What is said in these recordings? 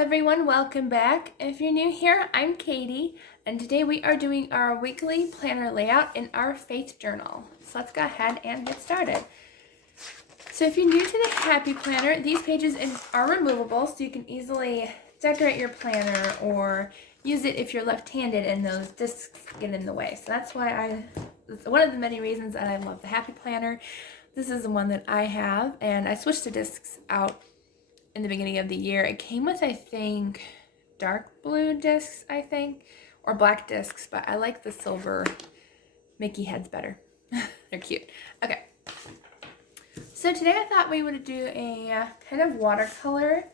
everyone, welcome back. If you're new here, I'm Katie, and today we are doing our weekly planner layout in our faith journal. So let's go ahead and get started. So if you're new to the Happy Planner, these pages are removable, so you can easily decorate your planner or use it if you're left-handed and those discs get in the way. So that's why it's one of the many reasons that I love the Happy Planner. This is the one that I have, and I switched the discs out in the beginning of the year. It came with, I think, dark blue discs, or black discs, but I like the silver Mickey heads better. They're cute. Okay. So today I thought we would do a kind of watercolor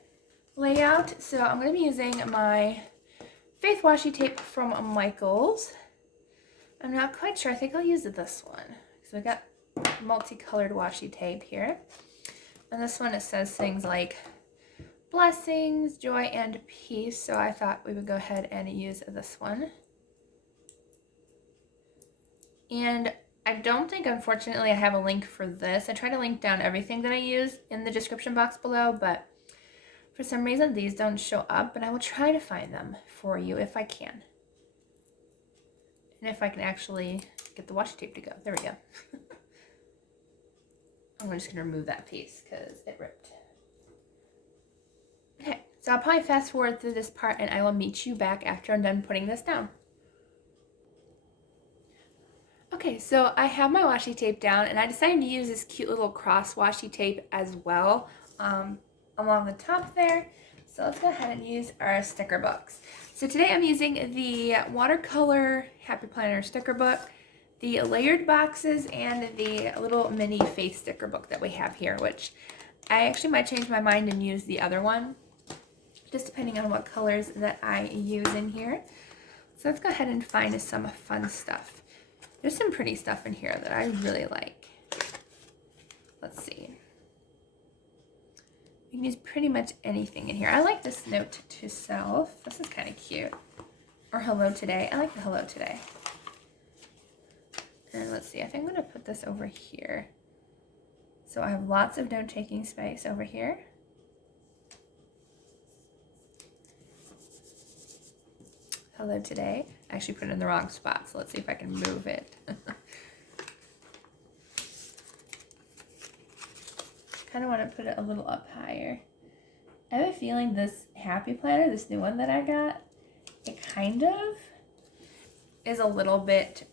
layout. So I'm going to be using my Faith washi tape from Michaels. I'm not quite sure. I think I'll use this one. So I got multicolored washi tape here. And this one, it says things like blessings, joy, and peace. So I thought we would go ahead and use this one. And I don't think, unfortunately, I have a link for this. I try to link down everything that I use in the description box below, but for some reason these don't show up, but I will try to find them for you if I can. And if I can actually get the washi tape to go. There we go. I'm just going to remove that piece because it ripped. Okay, so I'll probably fast forward through this part and I will meet you back after I'm done putting this down. Okay, so I have my washi tape down and I decided to use this cute little cross washi tape as well along the top there. So let's go ahead and use our sticker books. So today I'm using the Watercolor Happy Planner sticker book, the layered boxes, and the little mini faith sticker book that we have here, which I actually might change my mind and use the other one, just depending on what colors that I use in here. So let's go ahead and find some fun stuff. There's some pretty stuff in here that I really like. Let's see. You can use pretty much anything in here. I like this note to self. This is kind of cute. Or hello today. I like the hello today. And let's see, I think I'm going to put this over here. So I have lots of note-taking space over here. Hello today. I actually put it in the wrong spot, so let's see if I can move it. Kind of want to put it a little up higher. I have a feeling this Happy Planner, this new one that I got, it kind of is a little bit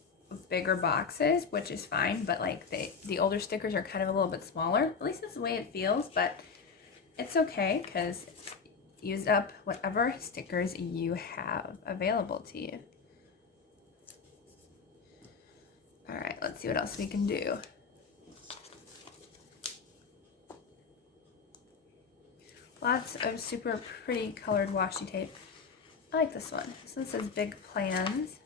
bigger boxes, which is fine, but like the older stickers are kind of a little bit smaller. At least that's the way it feels, but it's okay because use up whatever stickers you have available to you. All right, let's see what else we can do. Lots of super pretty colored washi tape. I like this one. This one says Big Plans.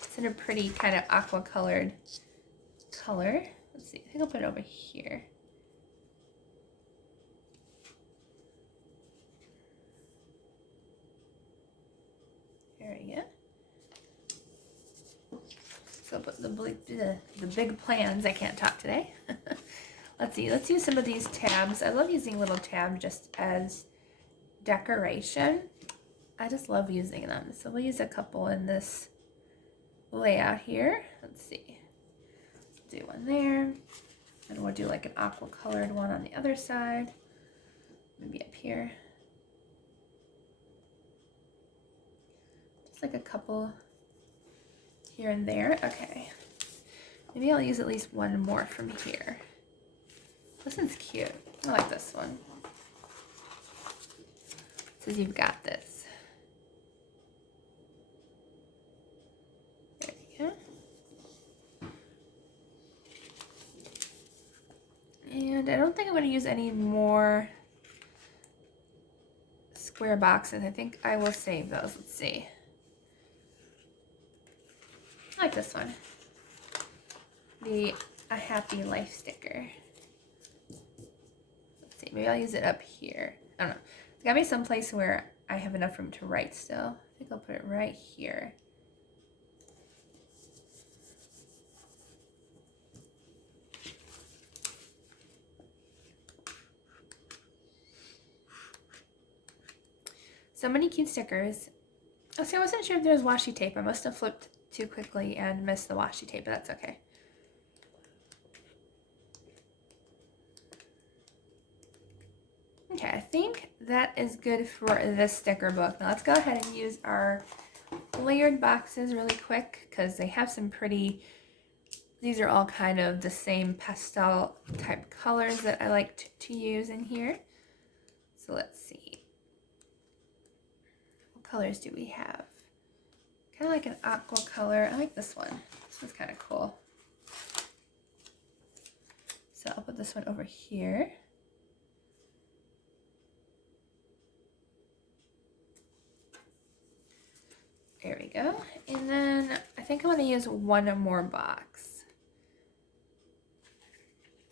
It's in a pretty kind of aqua colored color. Let's see, I think I'll put it over here. There we go. So I'll put the big plans. I can't talk today. Let's see. Let's use some of these tabs. I love using little tabs just as decoration. I just love using them. So we'll use a couple in this layout here. Let's see. Do one there. And we'll do like an aqua colored one on the other side. Maybe up here. Like a couple here and there. Okay. Maybe I'll use at least one more from here. This one's cute. I like this one. It says you've got this. There we go. And I don't think I'm going to use any more square boxes. I think I will save those. Let's see. I like this one. A happy life sticker. Let's see, maybe I'll use it up here. I don't know. It's got to be someplace where I have enough room to write still. I think I'll put it right here. So many cute stickers. Oh, see, I wasn't sure if there was washi tape. I must have flipped too quickly and missed the washi tape, but that's okay. Okay, I think that is good for this sticker book. Now let's go ahead and use our layered boxes really quick because they have some pretty, these are all kind of the same pastel type colors that I like to use in here. So let's see. What colors do we have? Kind of like an aqua color. I like this one. This one's kind of cool. So I'll put this one over here. There we go. And then I think I'm going to use one more box.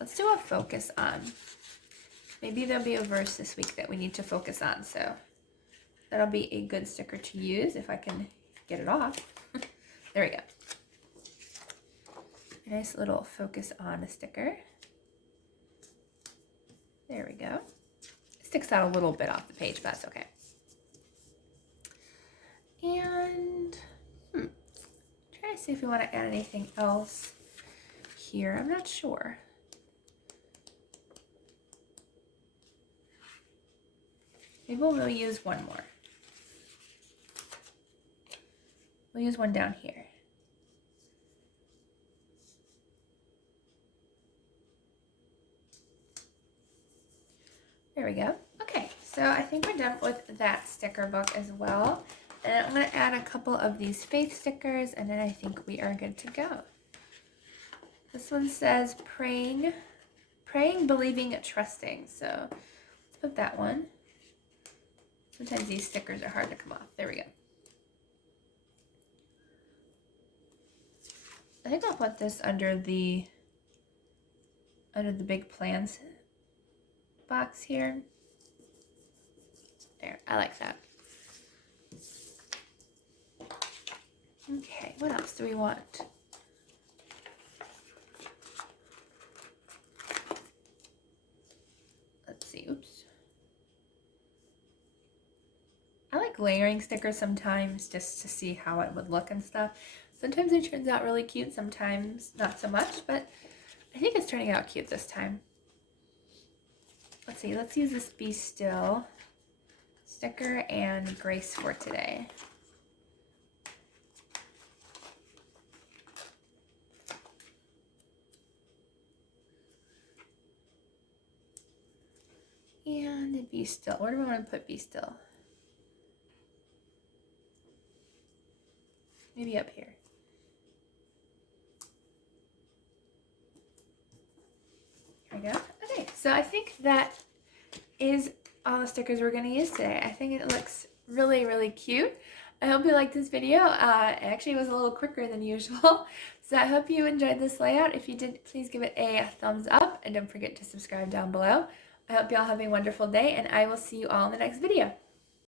Let's do a focus on. Maybe there'll be a verse this week that we need to focus on. So that'll be a good sticker to use if I can get it off. There we go. A nice little focus on sticker. There we go. It sticks out a little bit off the page, but that's okay. And try to see if we want to add anything else here. I'm not sure. Maybe we'll use one more. We'll use one down here. There we go. Okay, so I think we're done with that sticker book as well. And I'm going to add a couple of these faith stickers, and then I think we are good to go. This one says praying, believing, trusting. So let's put that one. Sometimes these stickers are hard to come off. There we go. I think I'll put this under the big plans box here. There, I like that. Okay, what else do we want? Let's see, oops. I like layering stickers sometimes just to see how it would look and stuff. Sometimes it turns out really cute, sometimes not so much, but I think it's turning out cute this time. Let's see, let's use this Be Still sticker and Grace for today. And Be Still. Where do we want to put Be Still? Maybe up here. There we go. Okay, so I think that is all the stickers we're going to use today. I think it looks really, really cute. I hope you liked this video. It actually was a little quicker than usual. So I hope you enjoyed this layout. If you did, please give it a thumbs up and don't forget to subscribe down below. I hope you all have a wonderful day, and I will see you all in the next video.